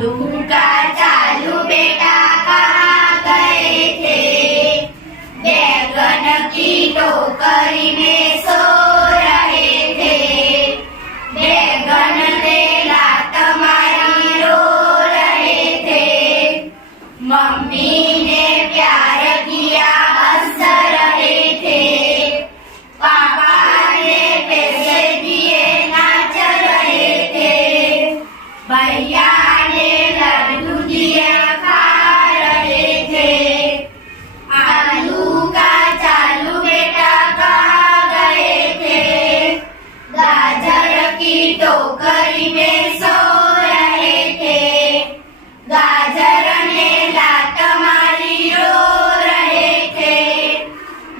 लूका चालू बेटा कहाँ गए थे, बैगन की टोकरी में सो रहे थे, बैगन ने लात मारी रो रहे थे, मम्मी ने प्यार किया हंस रहे थे, पापा ने पैसे दिए नाच रहे थे, भैया ने लड्डू दिया खा रहे थे। आलू का चालू बेटा कहाँ गए थे, गाजर की टोकरी में सो रहे थे, गाजर ने लात मारी रो रहे थे,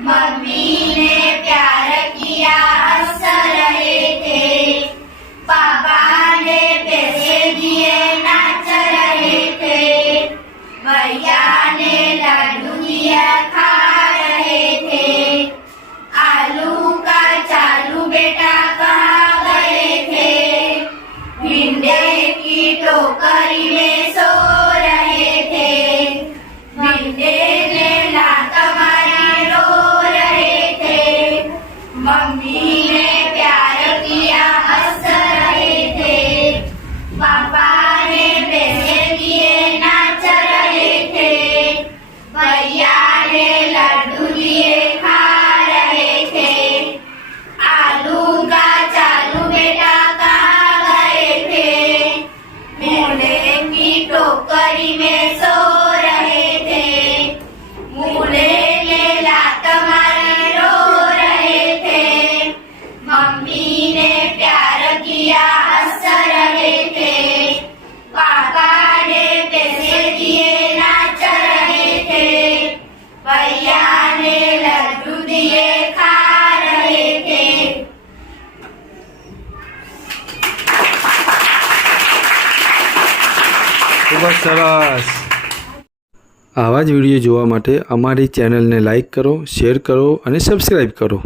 मम्मी ने प्यार किया हंस रहे थे, पापा ने पैसे दिए नाच रहे थे, भैया ने लड्डू दिया खा रहे थे। आलू का चालू बेटा कहाँ गए थे, भिंडे की टोकरी में सो रहे थे, भिंडे ने लात मारी रो रहे थे, मम्मी ने प्यार किया हंस रहे थे, पापा ने पैसे दिए नाच रहे थे, भैया ने लड्डू दिए खा रहे थे। आलू का चालू बेटा कहाँ गए थे, मूले की टोकरी में सो रहे थे, मूले ने लात मारी रो रहे थे, मम्मी ने प्यार किया हंस रहे थे, पापा ने पैसे दिए नाच रहे थे, भैया ने लड्डू दिए खा रहे थे। ખૂબ જ સરસ। આવા જ વિડીયો જોવા માટે અમારી ચેનલને લાઈક કરો, શેર કરો અને સબસ્ક્રાઈબ કરો।